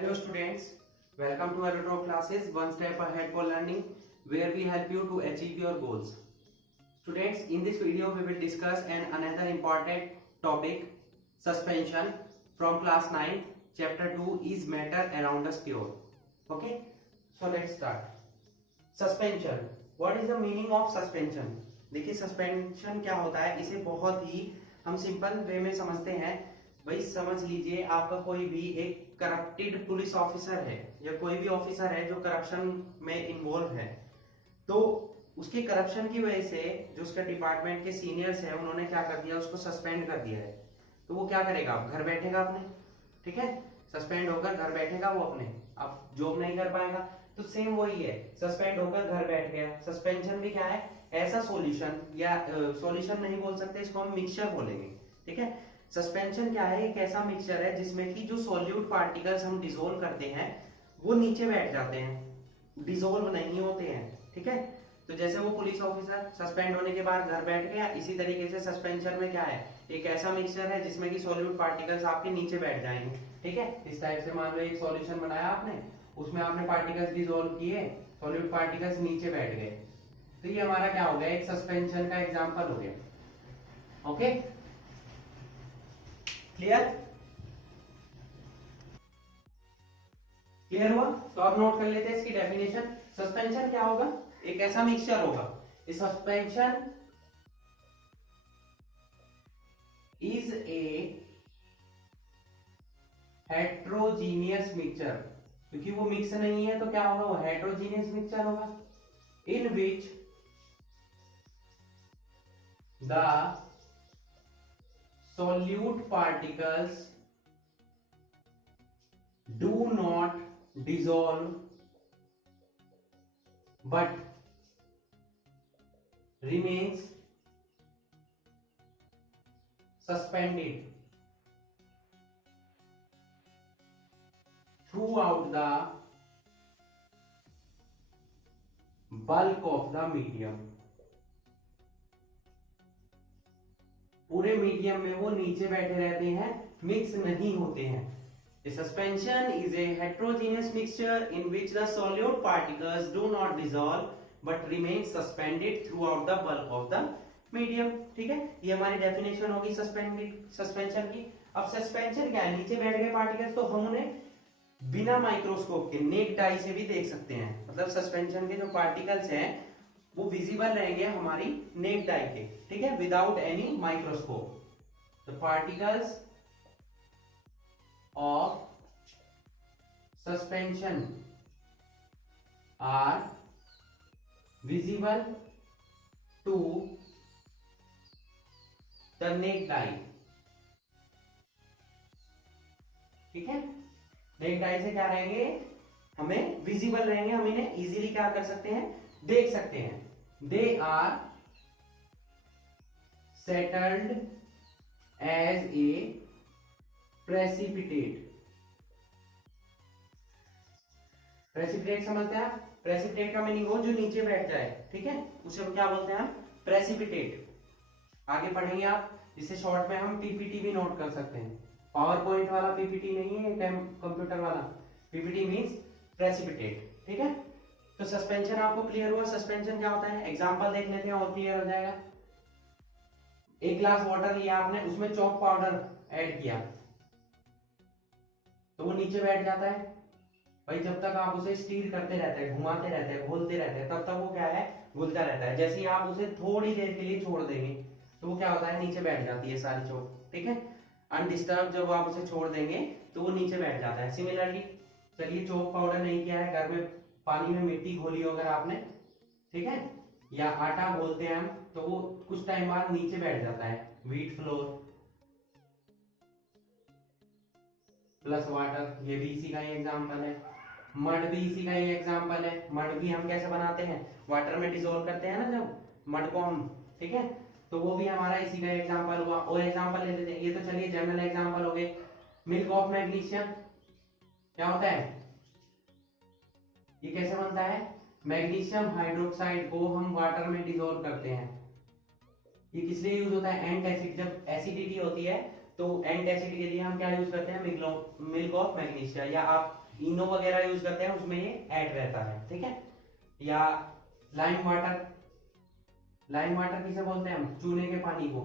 Hello students, welcome to our Talk classes One Step Ahead for Learning, where we help you to achieve your goals. Students, in this video we will discuss another important topic, suspension, from class 9, chapter 2 is matter around us pure. Okay, so let's start. Suspension. What is the meaning of suspension? देखिए suspension क्या होता है, इसे बहुत ही हम simple way में समझते हैं. भाई समझ लीजिए आपका कोई भी एक करप्टेड पुलिस ऑफिसर है या कोई भी ऑफिसर है जो करप्शन में इन्वॉल्व है, तो उसके करप्शन की वजह से जो उसका डिपार्टमेंट के सीनियर्स है उन्होंने क्या कर दिया, उसको सस्पेंड कर दिया है. तो वो क्या करेगा, घर बैठेगा अपने, ठीक है, सस्पेंड होकर घर बैठेगा वो अपने, अब जॉब नहीं कर पाएगा. तो सेम वही है, सस्पेंड होकर घर बैठ गया. सस्पेंशन भी क्या है, ऐसा सॉल्यूशन, या सॉल्यूशन नहीं बोल सकते, इसको हम मिक्सचर बोलेंगे. ठीक है, सस्पेंशन क्या है, एक ऐसा मिक्सचर है जिसमें कि जो सॉल्यूट पार्टिकल्स हम डिसोल्व करते हैं वो नीचे बैठ जाते हैं, डिसोल्व नहीं होते हैं. ठीक है, तो जैसे वो पुलिस ऑफिसर सस्पेंड होने के बाद घर बैठ गया, इसी तरीके से सस्पेंशन में क्या है, एक ऐसा मिक्सचर है जिसमें कि सॉल्यूट पार्टिकल्स आपके नीचे बैठ जाएंगे. ठीक है, इस टाइप से मान लो एक सॉल्यूशन बनाया आपने, उसमें आपने पार्टिकल्स डिसोल्व किए, सॉल्यूट पार्टिकल्स नीचे बैठ गए, तो ये हमारा क्या हो गया, एक सस्पेंशन का एग्जांपल हो गया. ओके, क्लियर क्लियर हुआ? तो अब नोट कर लेते हैं इसकी डेफिनेशन. सस्पेंशन क्या होगा, एक ऐसा मिक्सचर होगा. Suspension is a heterogeneous mixture. क्योंकि वो मिक्स नहीं है तो क्या होगा, वो हेट्रोजीनियस मिक्सचर होगा. In which the solute particles do not dissolve but remains suspended throughout the bulk of the medium. पूरे मीडियम में वो नीचे बैठे रहते हैं, मिक्स नहीं होते हैं. Suspension is a heterogeneous mixture in which the solute particles do not dissolve but remain suspended through out the bulk of the medium. ठीक है, ये हमारी डेफिनेशन होगी सस्पेंशन की. अब सस्पेंशन क्या है, नीचे बैठ गए पार्टिकल्स तो हम उन्हें बिना माइक्रोस्कोप के नेक्ड आई से भी देख सकते हैं. मतलब सस्पेंशन के जो पार्टिकल्स हैं वो विजिबल रहेंगे हमारी नेक्ड आई के. ठीक है, without any microscope. The particles of suspension are visible to the naked eye. ठीक है, नेक्ड आई से क्या रहेंगे, हमें विजिबल रहेंगे, हम इन्हें इजीली क्या कर सकते हैं, देख सकते हैं. They are settled as a precipitate. Precipitate समझते हैं आप, प्रेसिपिटेट का मीनिंग हो जो नीचे बैठ जाए. ठीक है, उसे क्या बोलते हैं हम, प्रेसिपिटेट. आगे पढ़ेंगे आप, इसे शॉर्ट में हम पीपीटी भी नोट कर सकते हैं. पावर पॉइंट वाला पीपीटी नहीं है, कंप्यूटर वाला पीपीटी मींस प्रेसिपिटेट. ठीक है, तो सस्पेंशन आपको क्लियर हुआ. सस्पेंशन क्या होता है, एग्जांपल देख लेते हैं और क्लियर हो जाएगा. एक ग्लास वाटर लिया आपने, उसमें चॉक पाउडर ऐड किया तो वो नीचे बैठ जाता है. भाई जब तक आप उसे स्टीर करते रहते हैं, घुमाते रहते हैं, घोलते रहते हैं, तब तक वो क्या है, घुलता रहता है. जैसे ही आप उसे थोड़ी देर के लिए छोड़ देंगे तो वो क्या होता है, नीचे बैठ जाती है सारी चॉक. ठीक है, अनडिस्टर्ब जब आप उसे छोड़ देंगे तो वो नीचे बैठ जाता है. सिमिलरली चलिए चॉक पाउडर नहीं किया है, घर में पानी में मिट्टी घोली अगर आपने, ठीक है, या आटा घोलते हैं हम, तो वो कुछ टाइम बाद नीचे बैठ जाता है. व्हीट फ्लोर प्लस वाटर, ये भी इसी का ही एग्जांपल है. मड भी इसी का ही एग्जांपल है. मड भी हम कैसे बनाते हैं, वाटर में डिसोल्व करते हैं ना जब मड को हम. ठीक है, तो वो भी हमारा इसी का एग्जांपल हुआ. और एग्जांपल ले लेते हैं, ये तो चलिए जनरल एग्जांपल हो गए. मिल्क ऑफ मैग्नीशियम क्या होता है, ये कैसे बनता है, मैग्नीशियम हाइड्रोक्साइड को हम वाटर में डिसॉल्व करते हैं. ये किस लिए यूज होता है, एंटासिड. जब एसिडिटी होती है तो एंटासिड के लिए हम क्या यूज करते हैं, मिल्क ऑफ मैग्नीशिया, या आप इनो वगैरह यूज करते हैं उसमें ये ऐड रहता है, ठीक है। या लाइम वाटर, लाइम वाटर किसे बोलते हैं हम, चूने के पानी को,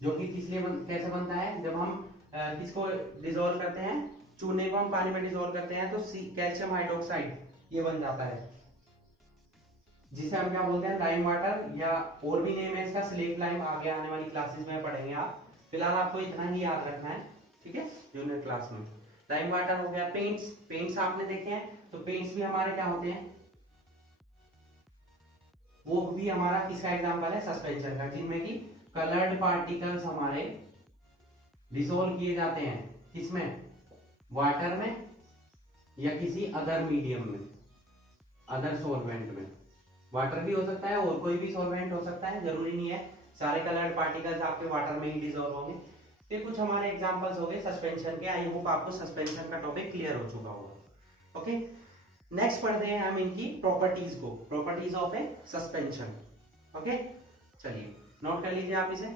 जो कि किस लिए कैसे बनता है, जब हम किसको डिसॉल्व करते हैं, चूने को हम पानी में डिसॉल्व करते हैं तो कैल्शियम हाइड्रोक्साइड ये बन जाता है, जिसे हम क्या बोलते हैं, लाइम वाटर, या और भी नेम है इसका स्लेट लाइम, आगे आने वाली क्लासेस में पढ़ेंगे आप। फिलहाल आपको इतना ही याद रखना है, ठीक है, जूनियर क्लास में। लाइम वाटर हो गया। पेंट्स, पेंट्स आपने देखे हैं, तो पेंट्स भी हमारे क्या होते हैं, वो भी हमारा किसका एग्जाम्पल है, सस्पेंशन का, जिनमें की कलर्ड पार्टिकल्स हमारे डिसोल्व किए जाते हैं, किसमें, वाटर में या किसी अदर मीडियम में, अदर सॉल्वेंट में। वाटर भी हो सकता है और कोई भी सॉल्वेंट हो सकता है, जरूरी नहीं है सारे कलर्ड पार्टिकल्स आपके वाटर में ही डिसॉल्व होंगे। फिर कुछ हमारे एग्जांपल्स हो गए सस्पेंशन के। आई होप आपको सस्पेंशन का टॉपिक क्लियर हो चुका होगा। ओके, नेक्स्ट पढ़ते हैं हम इनकी प्रॉपर्टीज को, properties of A suspension. Okay, चलिए नोट कर लीजिए आप इसे।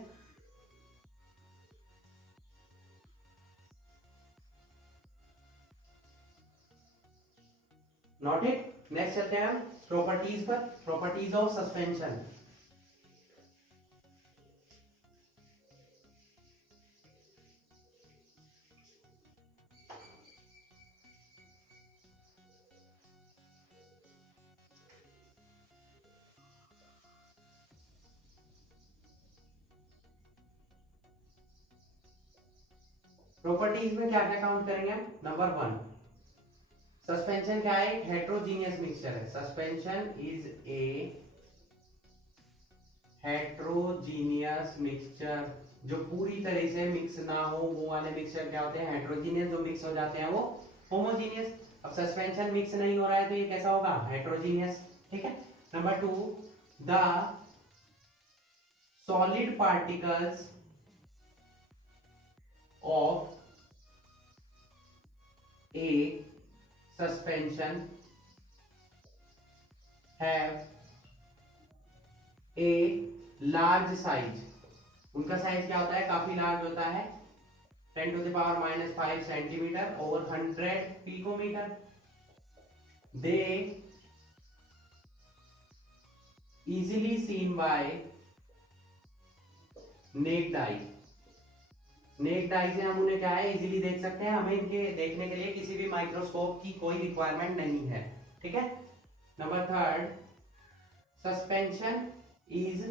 Note it. नेक्स्ट चलते हैं हम प्रॉपर्टीज पर, प्रॉपर्टीज ऑफ सस्पेंशन। प्रॉपर्टीज में क्या क्या काउंट करेंगे हम। नंबर 1, सस्पेंशन क्या है, हेट्रोजीनियस मिक्सचर है। Suspension is a heterogeneous mixture, जो पूरी तरह से मिक्स ना हो, वो वाले मिक्सचर क्या होते हैं, हेट्रोजीनियस। जो मिक्स हो जाते हैं वो होमोजीनियस। अब सस्पेंशन मिक्स नहीं हो रहा है तो ये कैसा होगा, हेट्रोजीनियस, ठीक है। Number 2, the solid particles of a suspension have a large size। उनका साइज क्या होता है, काफी लार्ज होता है, 10⁻⁻5 सेंटीमीटर और 100 picometre. They easily seen by naked eye। Naked eye से हम उन्हें क्या है, इजीली देख सकते हैं, हमें इनके देखने के लिए किसी भी माइक्रोस्कोप की कोई रिक्वायरमेंट नहीं है, ठीक है। Number 3, suspension is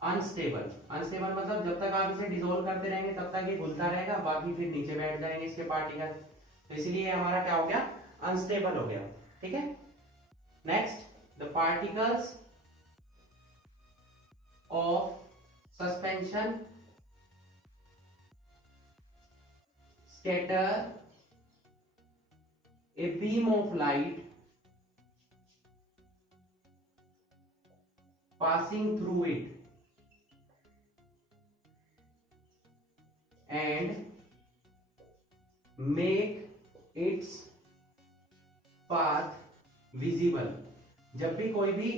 unstable. Unstable मतलब जब तक आप इसे डिसॉल्व करते रहेंगे तब तक ये घुलता रहेगा, बाकी फिर नीचे बैठ जाएंगे इसके पार्टिकल, तो इसलिए हमारा क्या हो गया, अनस्टेबल हो गया, ठीक है। Next, the particles of suspension scatter a beam of light passing through it and make its path visible। जब भी कोई भी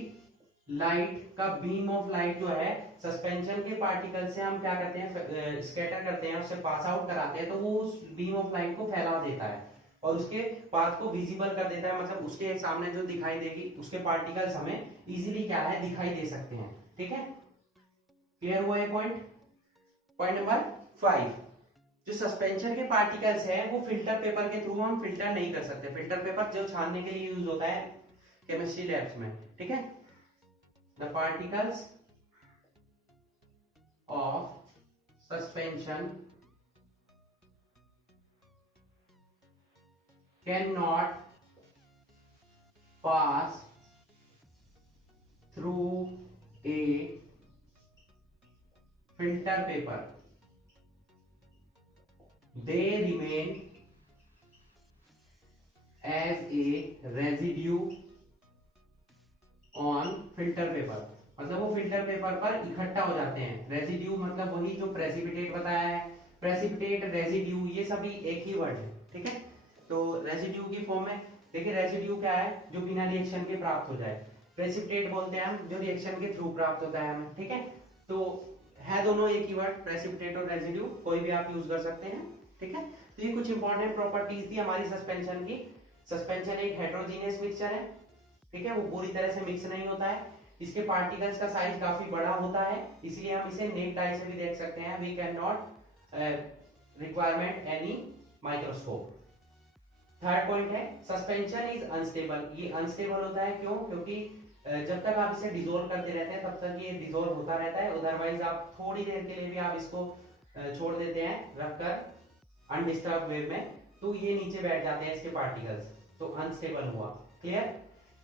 लाइट का बीम ऑफ लाइट जो है सस्पेंशन के पार्टिकल से हम क्या करते हैं, स्कैटर करते हैं, उससे पास आउट कराते हैं, तो वो उस बीम ऑफ लाइट को फैला देता है और उसके पाथ को विजिबल कर देता है, मतलब उसके सामने जो दिखाई देगी उसके पार्टिकल्स हमें इजीली क्या है, दिखाई दे सकते हैं, ठीक है। क्लियर हुआ ये पॉइंट। पॉइंट नंबर 5, जो सस्पेंशन के पार्टिकल्स है वो फिल्टर पेपर के थ्रू हम फिल्टर नहीं कर सकते। फिल्टर पेपर जो छानने के लिए यूज होता है केमिस्ट्री लैब्स में, ठीक है। The particles of suspension cannot pass through a filter paper। They remain as a residue on filter paper। मतलब वो फिल्टर पेपर पर इकट्ठा हो जाते हैं। रेजिड्यू मतलब वही जो प्रेसिपिटेट बताया है, प्रेसिपिटेट, रेजिड्यू, ये सभी एक ही वर्ड है, ठीक है। तो रेजिड्यू की फॉर्म में देखिए, रेजिड्यू क्या है, जो बिना रिएक्शन के प्राप्त हो जाए। प्रेसिपिटेट बोलते हैं हम जो रिएक्शन के थ्रू प्राप्त होता है हमें, ठीक है। तो है दोनों एक ही वर्ड, प्रेसिपिटेट और रेजिड्यू, कोई भी आप यूज कर सकते हैं, ठीक है, तो ये कुछ इंपॉर्टेंट प्रॉपर्टीज थी हमारी सस्पेंशन की। सस्पेंशन एक हेट्रोजीनियस मिक्सचर है, ठीक है, वो पूरी तरह से मिक्स नहीं होता है, इसके पार्टिकल्स का साइज काफी बड़ा होता है, इसलिए हम इसे नेक्ड आई से भी देख सकते हैं। We can not requirement any microscope. Third point है सस्पेंशन इज अनस्टेबल। ये अनस्टेबल होता है क्यों? क्योंकि जब तक आप इसे डिसोल्व करते रहते हैं तब तक ये डिसोल्व होता रहता है, अदरवाइज आप थोड़ी देर के लिए भी आप इसको छोड़ देते हैं रखकर अनडिस्टर्ब वे में, तो ये नीचे बैठ जाते हैं इसके पार्टिकल्स, तो अनस्टेबल हुआ। क्लियर?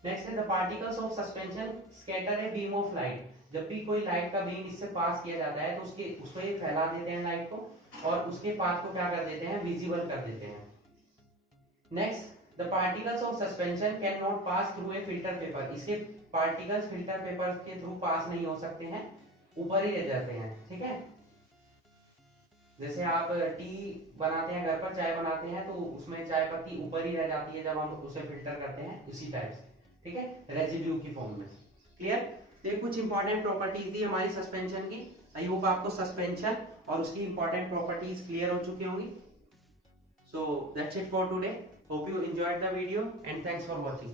नेक्स्ट है the particles of suspension scatter a beam of light. जब भी कोई लाइट का बीम इससे पास किया जाता है तो उसको ये फैला देते हैं लाइट को, और उसके पाथ को क्या कर देते हैं? विजिबल कर देते हैं। Next the particles of suspension can not pass through a filter paper. इसके पार्टिकल्स फिल्टर पेपर के थ्रू पास नहीं हो सकते हैं, ऊपर ही रह जाते हैं। ठीक है, जैसे आप टी बनाते हैं, घर पर चाय बनाते हैं, तो उसमें चाय पत्ती ऊपर ही रह जाती है जब हम उसे फिल्टर करते हैं, उसी टाइप से। ठीक है, रेजिड्यू की फॉर्म में। क्लियर? तो ये कुछ इंपॉर्टेंट प्रॉपर्टीज थी हमारी सस्पेंशन की। आई होप आपको सस्पेंशन और उसकी इंपॉर्टेंट प्रॉपर्टीज क्लियर हो चुकी होंगी। So that's it for today. Hope you enjoyed the video and thanks for watching.